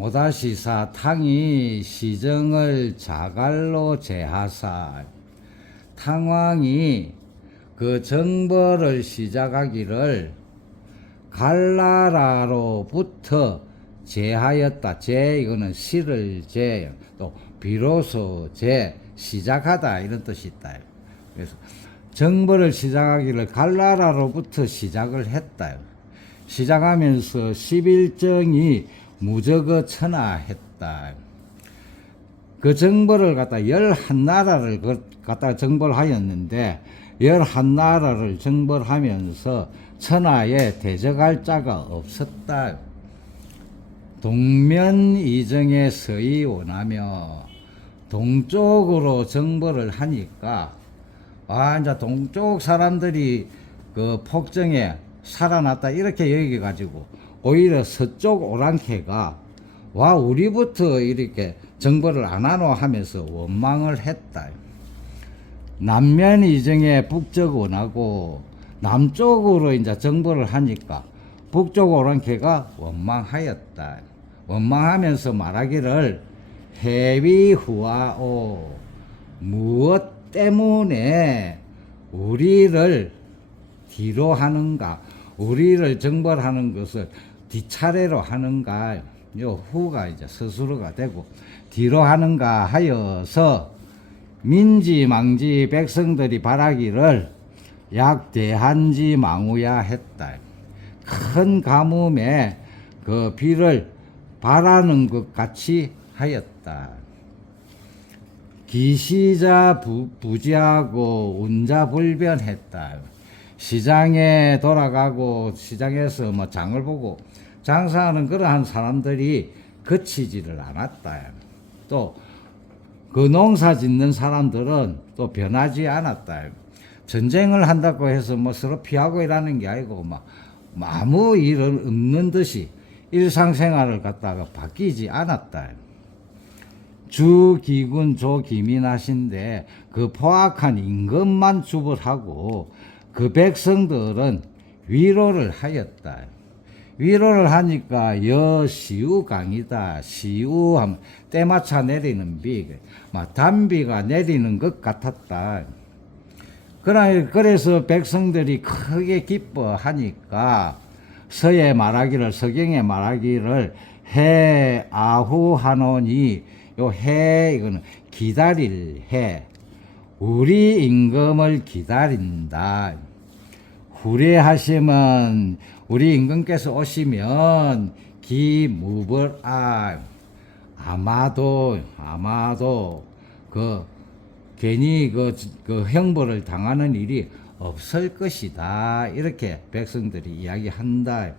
오다시사 탕이 시정을 자갈로 제하사 탕왕이 그 정벌을 시작하기를 갈나라로부터 제하였다. 제 이거는 시를 제, 또 비로소 제 시작하다 이런 뜻이 있다. 그래서 정벌을 시작하기를 갈나라로부터 시작을 했다. 시작하면서 11정이 무적어 천하했다. 그 정벌을 갖다 열한 나라를 그 갖다 정벌하였는데 열한 나라를 정벌하면서 천하에 대적할 자가 없었다. 동면 이정에 서이 원하며 동쪽으로 정벌을 하니까 아 이제 동쪽 사람들이 그 폭정에 살아났다 이렇게 여기 가지고 오히려 서쪽 오랑캐가 와 우리부터 이렇게 정벌을 안 하노 하면서 원망을 했다. 남면 이정에 북적 원하고 남쪽으로 이제 정벌을 하니까 북쪽 오랑캐가 원망하였다. 원망하면서 말하기를 해비후아오 무엇 때문에 우리를 뒤로 하는가 우리를 정벌하는 것을 뒷차례로 하는가 요 후가 이제 스스로가 되고 뒤로 하는가 하여서 민지 망지 백성들이 바라기를 약 대한지 망우야 했다. 큰 가뭄에 그 비를 바라는 것 같이 하였다. 기시자 부, 부지하고 운자 불변했다. 시장에 돌아가고 시장에서 뭐 장을 보고 장사하는 그러한 사람들이 그치지를 않았다. 또 그 농사 짓는 사람들은 또 변하지 않았다. 전쟁을 한다고 해서 뭐 서로 피하고 일하는 게 아니고 막 아무 일은 없는 듯이 일상생활을 갖다가 바뀌지 않았다. 주기군 조기민하신데 그 포악한 임금만 주벌하고 그 백성들은 위로를 하였다. 위로를 하니까 여 시우 강이다. 시우 하면 때마차 내리는 비, 막 단비가 내리는 것 같았다. 그래서 백성들이 크게 기뻐하니까 서에 말하기를 서경에 말하기를 해 아후하노니 요 해 이거는 기다릴 해 우리 임금을 기다린다. 후례하시면 우리 임금께서 오시면 기무벌아 아마도 아마도 그 괜히 그, 그 형벌을 당하는 일이 없을 것이다 이렇게 백성들이 이야기한다.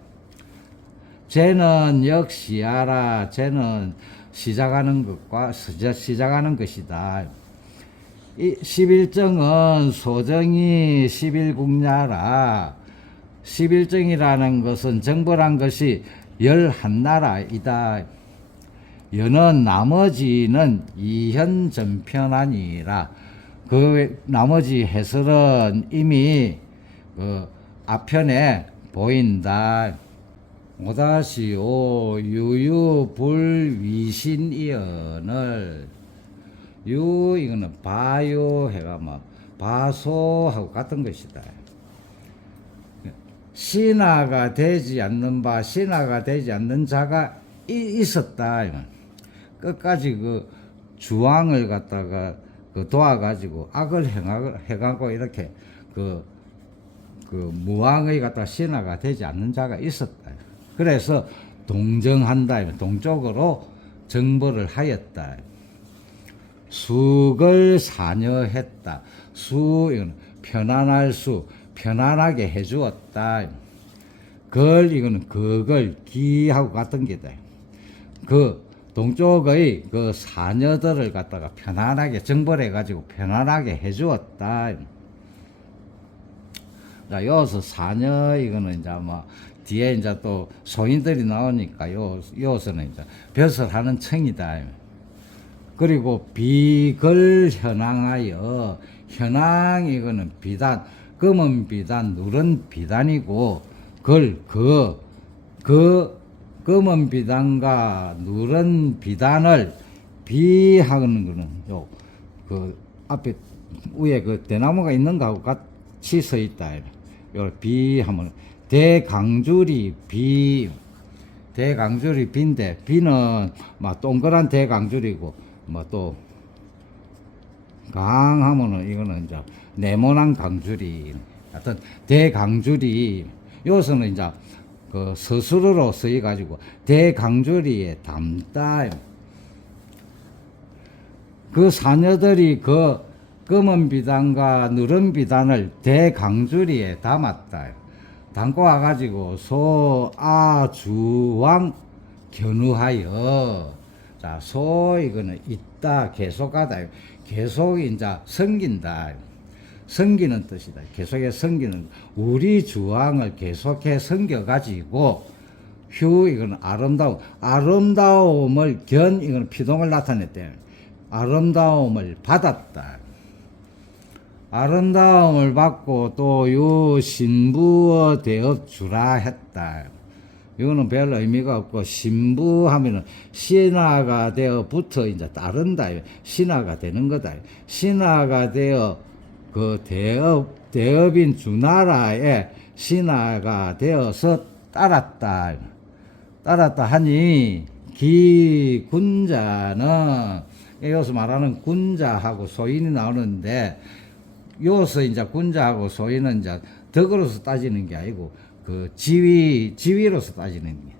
쟤는 역시 알아. 쟤는 시작하는 것과 시작- 시작하는 것이다. 이 11정은 소정이 11국냐라. 11정이라는 것은 정벌한 것이 11나라이다. 여는 나머지는 이현전편아니라. 그 나머지 해설은 이미 그 앞편에 보인다. 오다시오 유유불위신이언을 유 이거는 바요 해가 뭐 바소하고 같은 것이다. 신하가 되지 않는 바 신하가 되지 않는 자가 이- 있었다. 이건. 끝까지 그 주왕을 갖다가 그 도와가지고 악을 행하, 해가고 이렇게 그, 그 무왕의 갖다 신하가 되지 않는 자가 있었다. 그래서 동정한다. 동쪽으로 정벌을 하였다. 숙을 사녀했다. 수, 이건 편안할 수, 편안하게 해주었다. 걸, 이거는 그걸, 기하고 같은 게다. 그 동쪽의 그 사녀들을 갖다가 편안하게 정벌해 가지고 편안하게 해주었다. 자, 여기서 사녀, 이거는 이제 뭐, 뒤에 이제 또 소인들이 나오니까 요, 여기서는 이제 벼슬 하는 청이다. 그리고 비걸 현황하여 현황 이거는 비단 검은 비단 누런 비단이고 걸그그 검은 비단과 누런 비단을 비하는 거는 요 그 앞에 위에 그 대나무가 있는 거하고 같이 서 있다. 요 비하면 대강줄이 비 대강줄이 비인데 비는 막 동그란 대강줄이고 뭐 또 강하면은 이거는 이제 네모난 강줄이 하여튼 대강줄이 여기서는 이제 그 서술어로 쓰여 가지고 대강줄이에 담다 그 사녀들이 그 검은 비단과 누런 비단을 대강줄이에 담았다. 담고 와가지고 소아주왕 견우하여 자, 소 이거는 있다 계속하다 계속 이제 섬긴다 섬기는 뜻이다. 계속해 섬기는 우리 주왕을 계속해 섬겨 가지고 휴 이거는 아름다움 아름다움을 견 이거는 피동을 나타냈대. 아름다움을 받았다. 아름다움을 받고 또 요 신부어 되어 주라 했다. 이거는 별 의미가 없고 신부 하면은 신하가 되어 붙어 이제 따른다. 신하가 되는 거다. 신하가 되어 그 대업 대업인 주나라에 신하가 되어서 따랐다. 따랐다 하니 기 군자는 여기서 말하는 군자하고 소인이 나오는데 여기서 이제 군자하고 소인은 이제 덕으로서 따지는 게 아니고 그 지위 지위로서 따지는 게.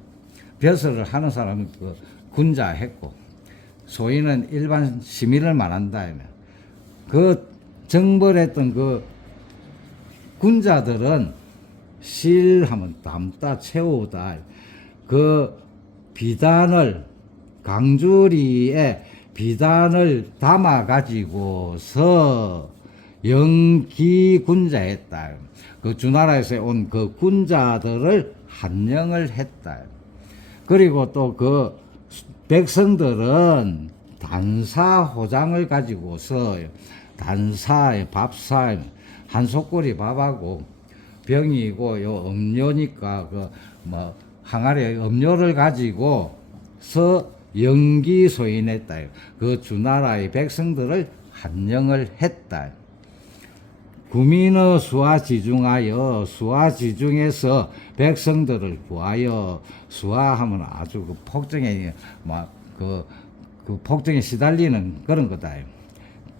벼슬을 하는 사람은 그 군자 했고 소인은 일반 시민을 말한다 그 정벌했던 그 군자들은 실하면 담다 채우다. 그 비단을 강주리에 비단을 담아 가지고서 영기 군자했다. 그 주나라에서 온 그 군자들을 한영을 했다. 그리고 또 그 백성들은 단사 호장을 가지고서 단사에 밥사 한 속꼬리 밥하고 병이고 요 음료니까 그뭐 항아리에 음료를 가지고서 연기 소인했다. 그 주나라의 백성들을 한영을 했다. 구민의 수화지중하여 수화지중에서 백성들을 구하여 수화하면 아주 그 폭정에 막그 그 폭정에 시달리는 그런 거다.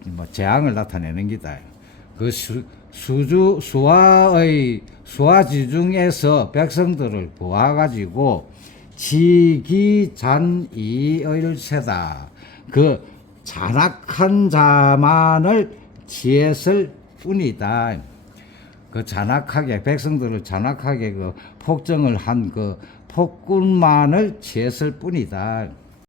뭐 재앙을 나타내는 기다. 그 수, 수주 수화의 수화지중에서 백성들을 구하 가지고 지기잔이을세다. 그 잔악한 자만을 지했을 뿐이다. 그 잔악하게 백성들을 잔악하게 그 폭정을 한 그 폭군만을 지했을 뿐이다.